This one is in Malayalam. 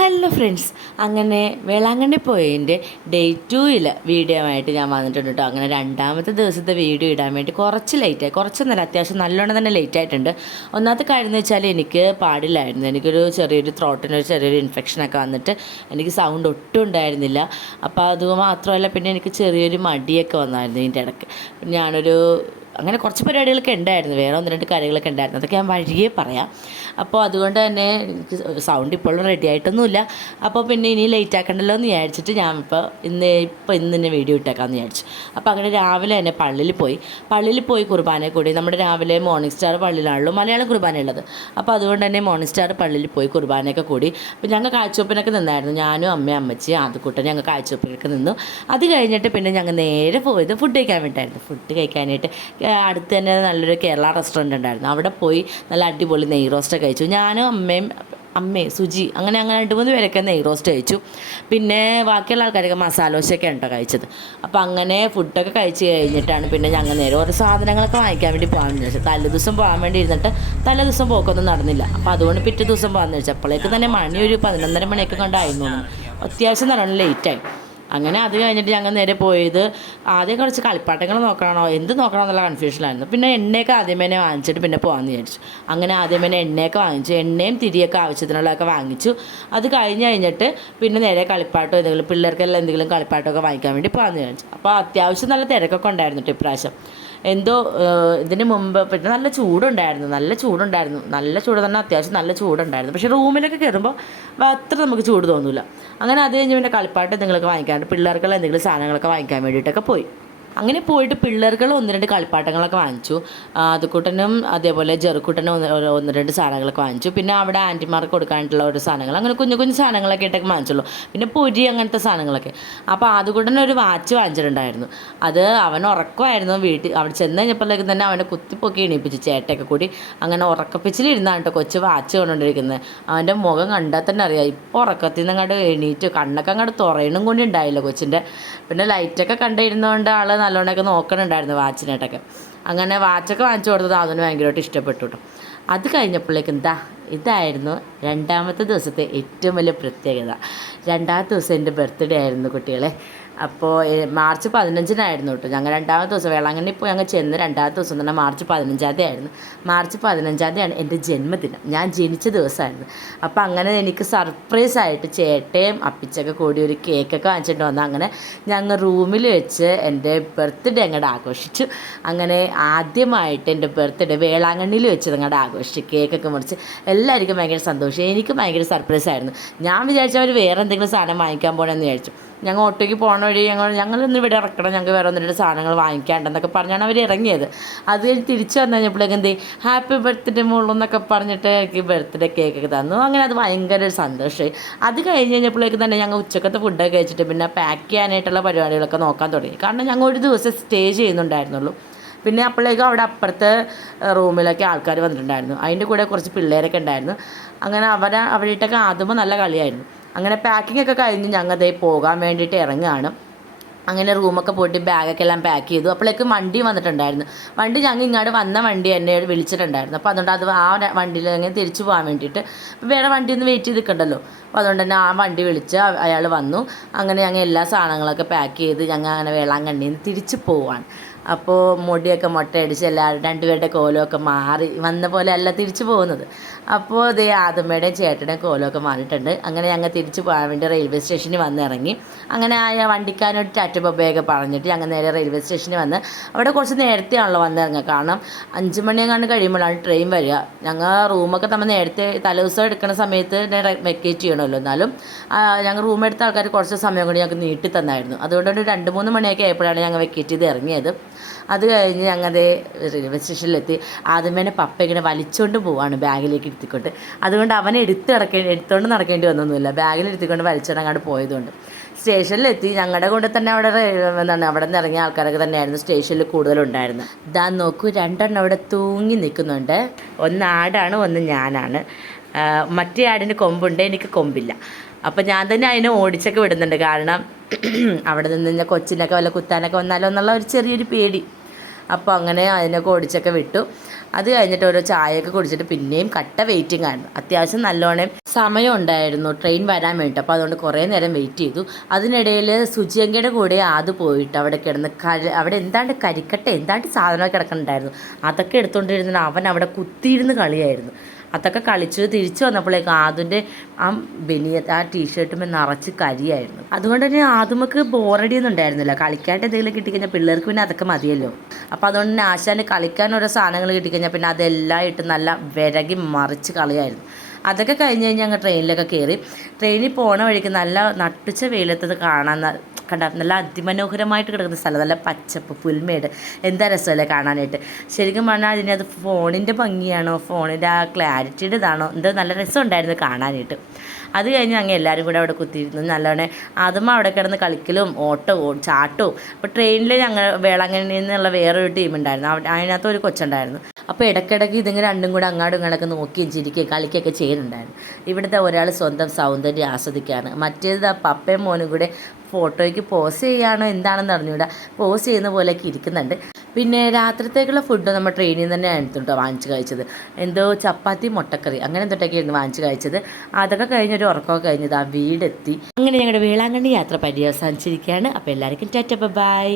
ഹലോ ഫ്രണ്ട്സ്, അങ്ങനെ വേളാങ്കണ്ണി പോയതിൻ്റെ ഡേ 2 വീഡിയോ ആയിട്ട് ഞാൻ വന്നിട്ടുണ്ട് കേട്ടോ. അങ്ങനെ രണ്ടാമത്തെ ദിവസത്തെ വീഡിയോ ഇടാൻ വേണ്ടി കുറച്ച് ലേറ്റായി, കുറച്ചൊന്നല്ല അത്യാവശ്യം നല്ലോണം തന്നെ ലേറ്റ് ആയിട്ടുണ്ട്. ഒന്നാമത്തെ കാര്യം എന്ന് വെച്ചാൽ എനിക്ക് പാടില്ലായിരുന്നു, എനിക്കൊരു ചെറിയൊരു ത്രോട്ടിനൊരു ചെറിയൊരു ഇൻഫെക്ഷനൊക്കെ വന്നിട്ട് എനിക്ക് സൗണ്ട് ഒട്ടും ഉണ്ടായിരുന്നില്ല. അപ്പോൾ അതുമാത്രമല്ല, പിന്നെ എനിക്ക് ചെറിയൊരു മടിയൊക്കെ വന്നായിരുന്നു ഇതിൻ്റെ ഇടയ്ക്ക്. ഞാനൊരു അങ്ങനെ കുറച്ച് പരിപാടികളൊക്കെ ഉണ്ടായിരുന്നു, വേറെ ഒന്ന് രണ്ട് കാര്യങ്ങളൊക്കെ ഉണ്ടായിരുന്നു, അതൊക്കെ ഞാൻ വഴിയേ പറയാം. അപ്പോൾ അതുകൊണ്ട് തന്നെ എനിക്ക് സൗണ്ട് ഇപ്പോഴും റെഡി ആയിട്ടൊന്നുമില്ല. അപ്പോൾ പിന്നെ ഇനി ലേറ്റ് ആക്കണ്ടല്ലോ എന്ന് വിചാരിച്ചിട്ട് ഞാൻ ഇന്ന് തന്നെ വീഡിയോ ഇട്ടേക്കാമെന്ന് വിചാരിച്ചു. അപ്പോൾ അങ്ങനെ രാവിലെ തന്നെ പള്ളിയിൽ പോയി കുർബാന കൂടി. നമ്മുടെ രാവിലെ മോർണിംഗ് സ്റ്റാർ പള്ളിയിലാണല്ലോ മലയാളം കുർബാന ഉള്ളത്. അപ്പോൾ അതുകൊണ്ട് തന്നെ മോർണിംഗ് സ്റ്റാർ പള്ളിയിൽ പോയി കുർബാനയൊക്കെ കൂടി. അപ്പോൾ ഞങ്ങൾ കാഴ്ചവെപ്പിനൊക്കെ നിന്നായിരുന്നു, ഞാനും അമ്മയും അമ്മച്ചി ആദ്യക്കൂട്ടൻ ഞങ്ങൾ കാഴ്ചവെപ്പിനൊക്കെ നിന്നു. അത് കഴിഞ്ഞിട്ട് പിന്നെ ഞങ്ങൾ നേരെ പോയത് ഫുഡ് കഴിക്കാൻ വേണ്ടിയിട്ടായിരുന്നു. ഫുഡ് കഴിക്കാനായിട്ട് അടുത്ത് തന്നെ നല്ലൊരു കേരള റെസ്റ്റോറൻറ്റ് ഉണ്ടായിരുന്നു, അവിടെ പോയി നല്ല അടിപൊളി നെയ് റോസ്റ്റൊക്കെ കഴിച്ചു. ഞാനും അമ്മയും സുജി അങ്ങനെ 2-3 പേരൊക്കെ നെയ് റോസ്റ്റ് കഴിച്ചു. പിന്നെ ബാക്കിയുള്ള ആൾക്കാരൊക്കെ മസാല ദോശയൊക്കെ ഉണ്ടോ കഴിച്ചത്. അപ്പോൾ അങ്ങനെ ഫുഡൊക്കെ കഴിച്ച് കഴിഞ്ഞിട്ടാണ് പിന്നെ ഞങ്ങൾ നേരെ ഓരോ സാധനങ്ങളൊക്കെ വാങ്ങിക്കാൻ വേണ്ടി പോകാൻ വിചാരിച്ചത്. തലേദിവസം പോകാൻ വേണ്ടി ഇരുന്നിട്ട് തലേദിവസം പോക്കൊന്നും നടന്നില്ല. അപ്പോൾ അതുകൊണ്ട് പിറ്റേ ദിവസം പോകാമെന്ന് വെച്ചാൽ അപ്പോഴേക്ക് തന്നെ മണി ഒരു 11:30 മണിയൊക്കെ കണ്ടായിരുന്നു, അത്യാവശ്യം നല്ലോണം ലേറ്റായി. അങ്ങനെ അത് കഴിഞ്ഞിട്ട് ഞങ്ങൾ നേരെ പോയത് ആദ്യം കുറച്ച് കളിപ്പാട്ടങ്ങൾ നോക്കണോ എന്ത് നോക്കണോ എന്നുള്ള കൺഫ്യൂഷനായിരുന്നു. പിന്നെ എണ്ണയൊക്കെ ആദ്യമേ വാങ്ങിച്ചിട്ട് പിന്നെ പോകാമെന്ന് വിചാരിച്ചു. അങ്ങനെ ആദ്യമേ എണ്ണയൊക്കെ വാങ്ങിച്ചു, എണ്ണയും തിരിയൊക്കെ ആവശ്യത്തിനുള്ളതൊക്കെ വാങ്ങിച്ചു. അത് കഴിഞ്ഞിട്ട് പിന്നെ നേരെ കളിപ്പാട്ടോ എന്തെങ്കിലും പിള്ളേർക്കെല്ലാം എന്തെങ്കിലും കളിപ്പാട്ടമൊക്കെ വാങ്ങിക്കാൻ വേണ്ടി പോകാമെന്ന് വിചാരിച്ചു. അപ്പോൾ അത്യാവശ്യം നല്ല തിരക്കൊക്കെ ഉണ്ടായിരുന്നു കേട്ടോ ഇപ്രാവശ്യം. എന്തോ ഇതിന് മുമ്പ് പിന്നെ നല്ല ചൂടുണ്ടായിരുന്നു, നല്ല ചൂട് തന്നെ, അത്യാവശ്യം നല്ല ചൂടുണ്ടായിരുന്നു. പക്ഷേ റൂമിലൊക്കെ കയറുമ്പോൾ അത്ര നമുക്ക് ചൂട് തോന്നില്ല. അങ്ങനെ അത് കഴിഞ്ഞ് പിന്നെ കളിപ്പാട്ട് എന്തെങ്കിലുമൊക്കെ വാങ്ങിക്കാണ്ട് പിള്ളേർക്കുള്ള എന്തെങ്കിലും സാധനങ്ങളൊക്കെ വാങ്ങിക്കാൻ വേണ്ടിയിട്ടൊക്കെ പോയി. അങ്ങനെ പോയിട്ട് പിള്ളേർക്കുള്ള 1-2 കളിപ്പാട്ടങ്ങളൊക്കെ വാങ്ങിച്ചു. അതുകൂട്ടനും അതേപോലെ ചെറുക്കൂട്ടനും 1-2 സാധനങ്ങളൊക്കെ വാങ്ങിച്ചു. പിന്നെ അവിടെ ആൻറ്റിമാർക്ക് കൊടുക്കാനായിട്ടുള്ള ഒരു സാധനങ്ങൾ, അങ്ങനെ കുഞ്ഞു കുഞ്ഞു സാധനങ്ങളൊക്കെ ഇട്ടൊക്കെ വാങ്ങിച്ചുള്ളൂ. പിന്നെ പൊരി അങ്ങനത്തെ സാധനങ്ങളൊക്കെ. അപ്പോൾ അതുകൂട്ടനെ ഒരു വാച്ച് വാങ്ങിച്ചിട്ടുണ്ടായിരുന്നു. അത് അവൻ ഉറക്കമായിരുന്നു. വീട്ടിൽ അവിടെ ചെന്ന് കഴിഞ്ഞപ്പോഴേക്കും തന്നെ അവനെ കുത്തിപ്പൊക്കി എണീപ്പിച്ചു ചേട്ടയൊക്കെ കൂടി. അങ്ങനെ ഉറക്കപ്പിച്ചിലിരുന്നാണ് കേട്ടോ കൊച്ചു വാച്ച് കൊണ്ടുകൊണ്ടിരിക്കുന്നത്. അവൻ്റെ മുഖം കണ്ടാൽ തന്നെ അറിയാം ഇപ്പോൾ ഉറക്കത്തിൽ നിന്ന് അങ്ങോട്ട് എണീറ്റ് കണ്ണൊക്കെ അങ്ങോട്ട് തുറയണം കൊണ്ട് ഉണ്ടായില്ല കൊച്ചിൻ്റെ. പിന്നെ ലൈറ്റൊക്കെ കണ്ടിരുന്നതുകൊണ്ട് ആൾ നല്ലോണമൊക്കെ നോക്കണുണ്ടായിരുന്നു വാച്ചിനായിട്ടൊക്കെ. അങ്ങനെ വാച്ചൊക്കെ വാങ്ങിച്ചു കൊടുത്തത് അതിന് ഭയങ്കരമായിട്ട് ഇഷ്ടപ്പെട്ടു കേട്ടോ. അത് കഴിഞ്ഞപ്പോഴേക്കും ഇതായിരുന്നു രണ്ടാമത്തെ ദിവസത്തെ ഏറ്റവും വലിയ പ്രത്യേകത. രണ്ടാമത്തെ ദിവസം എൻ്റെ ബർത്ത്ഡേ ആയിരുന്നു കുട്ടികളെ. അപ്പോൾ മാർച്ച് 15-നായിരുന്നു കേട്ടോ. ഞങ്ങൾ രണ്ടാമത്തെ ദിവസം വേളാങ്കണ്ണി പോയി ഞങ്ങൾ ചെന്ന് രണ്ടാമത്തെ ദിവസം തന്നെ മാർച്ച് 15 ആയിരുന്നു. മാർച്ച് 15 എൻ്റെ ജന്മദിനം, ഞാൻ ജനിച്ച ദിവസമായിരുന്നു. അപ്പോൾ അങ്ങനെ എനിക്ക് സർപ്രൈസായിട്ട് ചേട്ടയും അപ്പിച്ചൊക്കെ കൂടി ഒരു കേക്കൊക്കെ വാങ്ങിച്ചിട്ട് വന്നു. അങ്ങനെ ഞങ്ങൾ റൂമിൽ വെച്ച് എൻ്റെ ബർത്ത്ഡേ അങ്ങോട്ട് ആഘോഷിച്ചു. അങ്ങനെ ആദ്യമായിട്ട് എൻ്റെ ബർത്ത്ഡേ വേളാങ്കണ്ണിയിൽ വെച്ച് അങ്ങോട്ട് ആഘോഷിച്ചു, കേക്കൊക്കെ മുറിച്ച്. എല്ലാവർക്കും ഭയങ്കര സന്തോഷം, എനിക്ക് ഭയങ്കര സർപ്രൈസായിരുന്നു. ഞാൻ വിചാരിച്ചവർ വേറെ എന്തെങ്കിലും സാധനം വാങ്ങിക്കാൻ പോകണമെന്ന് വിചാരിച്ചു. ഞങ്ങൾ ഓട്ടോയ്ക്ക് പോകണ വഴി ഞങ്ങളൊന്ന് ഇവിടെ ഇറക്കണം, ഞങ്ങൾക്ക് വേറെ 1-2 സാധനങ്ങൾ വാങ്ങിക്കാണ്ടെന്നൊക്കെ പറഞ്ഞാണ് അവർ ഇറങ്ങിയത്. അത് കഴിഞ്ഞ് തിരിച്ചു വന്നു കഴിഞ്ഞപ്പോഴേക്കും ഹാപ്പി ബർത്ത്ഡേ മോളെന്നൊക്കെ പറഞ്ഞിട്ട് എനിക്ക് ബർത്ത്ഡേ കേക്കൊക്കെ തന്നു. അങ്ങനെ അത് ഭയങ്കര ഒരു സന്തോഷമായി. അത് കഴിഞ്ഞ് കഴിഞ്ഞപ്പോഴേക്കും തന്നെ ഞങ്ങൾ ഉച്ചക്കത്തെ ഫുഡൊക്കെ കഴിച്ചിട്ട് പിന്നെ പാക്ക് ചെയ്യാനായിട്ടുള്ള പരിപാടികളൊക്കെ നോക്കാൻ തുടങ്ങി. കാരണം ഞങ്ങൾ ഒരു ദിവസം സ്റ്റേ ചെയ്യുന്നുണ്ടായിരുന്നുള്ളൂ. പിന്നെ അപ്പോഴേക്കും അവിടെ അപ്പുറത്തെ റൂമിലൊക്കെ ആൾക്കാർ വന്നിട്ടുണ്ടായിരുന്നു, അതിൻ്റെ കൂടെ കുറച്ച് പിള്ളേരൊക്കെ ഉണ്ടായിരുന്നു. അങ്ങനെ അവരായിട്ടൊക്കെ ആദ്യമേ നല്ല കളിയായിരുന്നു. അങ്ങനെ പാക്കിംഗ് ഒക്കെ കഴിഞ്ഞ് ഞങ്ങൾ പോകാൻ വേണ്ടിയിട്ട് ഇറങ്ങുകയാണ്. അങ്ങനെ റൂമൊക്കെ പോയിട്ട് ബാഗൊക്കെ എല്ലാം പാക്ക് ചെയ്തു. അപ്പോഴേക്കും വണ്ടി വന്നിട്ടുണ്ടായിരുന്നു. ഞങ്ങൾ ഇങ്ങോട്ട് വന്ന വണ്ടി എന്നെ വിളിച്ചിട്ടുണ്ടായിരുന്നു. അപ്പോൾ അതുകൊണ്ട് ആ വണ്ടിയിൽ അങ്ങനെ തിരിച്ചു പോകാൻ വേണ്ടിയിട്ട് വേറെ വണ്ടിയൊന്നും വെയിറ്റ് ചെയ്ത് നിൽക്കണ്ടല്ലോ. അപ്പോൾ അതുകൊണ്ട് തന്നെ ആ വണ്ടി വിളിച്ച് അയാൾ വന്നു. അങ്ങനെ ഞങ്ങൾ എല്ലാ സാധനങ്ങളൊക്കെ പാക്ക് ചെയ്ത് ഞങ്ങൾ അങ്ങനെ വേളാങ്കണ്ണിയിൽ നിന്ന് തിരിച്ചു പോവാണ്. അപ്പോൾ മുടിയൊക്കെ മൊട്ടയടിച്ച് എല്ലാവരും 2 പേരുടെ കോലമൊക്കെ മാറി വന്ന പോലെ അല്ല തിരിച്ചു പോകുന്നത്. അപ്പോൾ ആദമ്മയുടെയും ചേട്ടൻ്റെയും കോലമൊക്കെ മാറിയിട്ടുണ്ട്. അങ്ങനെ ഞങ്ങൾ തിരിച്ചു പോകാൻ വേണ്ടി റെയിൽവേ സ്റ്റേഷനിൽ വന്നിറങ്ങി. അങ്ങനെ ആ വണ്ടിക്കാരനോട് ടാറ്റ ബൊബയൊക്കെ പറഞ്ഞിട്ട് ഞങ്ങൾ നേരെ റെയിൽവേ സ്റ്റേഷനിൽ വന്ന്. അവിടെ കുറച്ച് നേരത്തെയാണല്ലോ വന്നിറങ്ങുക, കാരണം 5 മണിയെങ്ങാണ്ട് കഴിയുമ്പോഴാണ് ട്രെയിൻ വരിക. ഞങ്ങൾ റൂമൊക്കെ നമ്മൾ നേരത്തെ തലേദിവസം എടുക്കുന്ന സമയത്ത് വെക്കേറ്റ് ചെയ്യണമല്ലോ, എന്നാലും ഞങ്ങൾ റൂം എടുത്ത ആൾക്കാർ കുറച്ച് സമയം കൂടി ഞങ്ങൾക്ക് നീട്ടി തന്നായിരുന്നു. അതുകൊണ്ട് 2-3 മണിയൊക്കെ ആയപ്പോഴാണ് ഞങ്ങൾ വെക്കേറ്റ് ചെയ്ത് ഇറങ്ങിയത്. അത് കഴിഞ്ഞ് ഞങ്ങൾ റെയിൽവേ സ്റ്റേഷനിലെത്തി. ആദ്യമേ പപ്പ ഇങ്ങനെ വലിച്ചുകൊണ്ട് പോവാണ് ബാഗിലേക്ക് ഇരുത്തിക്കൊണ്ട്. അതുകൊണ്ട് അവനെ എടുത്തുകൊണ്ട് നടക്കേണ്ടി വന്നൊന്നുമില്ല, ബാഗിലിരുത്തിക്കൊണ്ട് വലിച്ചുകൊണ്ട് അങ്ങോട്ട് പോയതുകൊണ്ട്. സ്റ്റേഷനിലെത്തി. ഞങ്ങളുടെ കൂടെ തന്നെ അവിടെ അവിടെ നിന്ന് ഇറങ്ങിയ ആൾക്കാരൊക്കെ തന്നെയായിരുന്നു സ്റ്റേഷനിൽ കൂടുതലുണ്ടായിരുന്നു. ഇതാ നോക്കൂ, 2 അവിടെ തൂങ്ങി നിൽക്കുന്നുണ്ട്. ഒന്ന് ആടാണ്, ഒന്ന് ഞാനാണ്. മറ്റേ ആടിന് കൊമ്പുണ്ട്, എനിക്ക് കൊമ്പില്ല. അപ്പോൾ ഞാൻ തന്നെ അതിനെ ഓടിച്ചൊക്കെ വിടുന്നുണ്ട്, കാരണം അവിടെ നിന്ന് കൊച്ചിനൊക്കെ വല്ല കുത്താനൊക്കെ വന്നാലോ എന്നുള്ള ഒരു ചെറിയൊരു പേടി. അപ്പോൾ അങ്ങനെ അതിനൊക്കെ ഓടിച്ചൊക്കെ വിട്ടു. അത് കഴിഞ്ഞിട്ട് ഓരോ ചായയൊക്കെ കുടിച്ചിട്ട് പിന്നെയും കട്ട വെയിറ്റിംഗ് ആയിരുന്നു. അത്യാവശ്യം നല്ലോണം സമയം ഉണ്ടായിരുന്നു ട്രെയിൻ വരാൻ വേണ്ടിയിട്ട്. അപ്പോൾ അതുകൊണ്ട് കുറേ നേരം വെയിറ്റ് ചെയ്തു. അതിനിടയിൽ സുജിയങ്കയുടെ കൂടെ അത് പോയിട്ട് അവിടെ കിടന്ന് അവിടെ എന്താണ്ട് എന്താണ്ട് സാധനമൊക്കെ കിടക്കുന്നുണ്ടായിരുന്നു. അതൊക്കെ എടുത്തുകൊണ്ടിരുന്ന അവൻ അവിടെ കുത്തിയിരുന്ന് കളിയായിരുന്നു. അതൊക്കെ കളിച്ച് തിരിച്ചു വന്നപ്പോഴേക്കും ആദിൻ്റെ ആ ആ ടീഷർട്ടും നിറച്ച് കരിയായിരുന്നു. അതുകൊണ്ട് തന്നെ ആദ്യമൊക്കെ ബോറടിയൊന്നും ഉണ്ടായിരുന്നില്ല. കളിക്കാനായിട്ട് എന്തെങ്കിലും കിട്ടിക്കഴിഞ്ഞാൽ പിള്ളേർക്ക് പിന്നെ അതൊക്കെ മതിയല്ലോ. അപ്പോൾ അതുകൊണ്ട് തന്നെ ആശാന് കളിക്കാൻ ഓരോ സാധനങ്ങൾ കിട്ടിക്കഴിഞ്ഞാൽ പിന്നെ അതെല്ലാം ഇട്ട് നല്ല വിരകി മറിച്ച് കളിയായിരുന്നു. അതൊക്കെ കഴിഞ്ഞ് കഴിഞ്ഞ് ഞങ്ങൾ ട്രെയിനിലൊക്കെ കയറി. ട്രെയിനിൽ പോണ വഴിക്ക് നല്ല നട്ടുച്ച വെയിലത്തത് കാണാൻ കണ്ട നല്ല അതിമനോഹരമായിട്ട് കിടക്കുന്ന സ്ഥലം, നല്ല പച്ചപ്പ് പുൽമേട്, എന്താ രസമല്ലേ കാണാനായിട്ട്. ശരിക്കും പറഞ്ഞാൽ അതിനകത്ത് ഫോണിൻ്റെ ഭംഗിയാണോ ഫോണിൻ്റെ ആ ക്ലാരിറ്റിയുടെ ഇതാണോ എന്തോ നല്ല രസമുണ്ടായിരുന്നു കാണാനായിട്ട്. അത് കഴിഞ്ഞ് അങ്ങ് എല്ലാവരും കൂടെ അവിടെ കുത്തിയിരുന്നു നല്ലവണ്ണം. അതും അവിടെ കിടന്ന് കളിക്കലും ഓട്ടവും ചാട്ടവും. അപ്പോൾ ട്രെയിനിൽ ഞങ്ങൾ വേളാങ്കണ്ണിയിൽ നിന്നുള്ള വേറൊരു ടീം ഉണ്ടായിരുന്നു. അതിനകത്ത് ഒരു കൊച്ചുണ്ടായിരുന്നു. അപ്പോൾ ഇടയ്ക്കിടയ്ക്ക് ഇതിങ്ങനെ രണ്ടും കൂടെ അങ്ങോട്ടും ഇങ്ങോട്ടൊക്കെ നോക്കുകയും ചിരിക്കുകയും കളിക്കുകയൊക്കെ ചെയ്യുന്നുണ്ടായിരുന്നു. ഇവിടുത്തെ ഒരാൾ സ്വന്തം സൗന്ദര്യം ആസ്വദിക്കുകയാണ്, മറ്റേത് ആ പപ്പയും മോനും കൂടെ ഫോട്ടോയ്ക്ക് പോസ് ചെയ്യുകയാണോ എന്താണെന്ന് അറിഞ്ഞൂടാ, പോസ് ചെയ്യുന്ന പോലെയൊക്കെ ഇരിക്കുന്നുണ്ട്. പിന്നെ രാത്രിത്തേക്കുള്ള ഫുഡ് നമ്മൾ ട്രെയിനിൽ നിന്ന് തന്നെ ആയിരുന്നു വാങ്ങിച്ച് കഴിച്ചത്. എന്തോ ചപ്പാത്തി മുട്ടക്കറി അങ്ങനെ എന്തൊക്കെയായിരുന്നു വാങ്ങിച്ച് കഴിച്ചത്. അതൊക്കെ കഴിഞ്ഞൊരു ഉറക്കമൊക്കെ കഴിഞ്ഞത് ആ വീടെത്തി. അങ്ങനെ ഞങ്ങളുടെ വേളാങ്കണ്ണി യാത്ര പര്യവസാനിച്ചിരിക്കുകയാണ്. അപ്പോൾ എല്ലാവർക്കും ടാറ്റ ബൈ.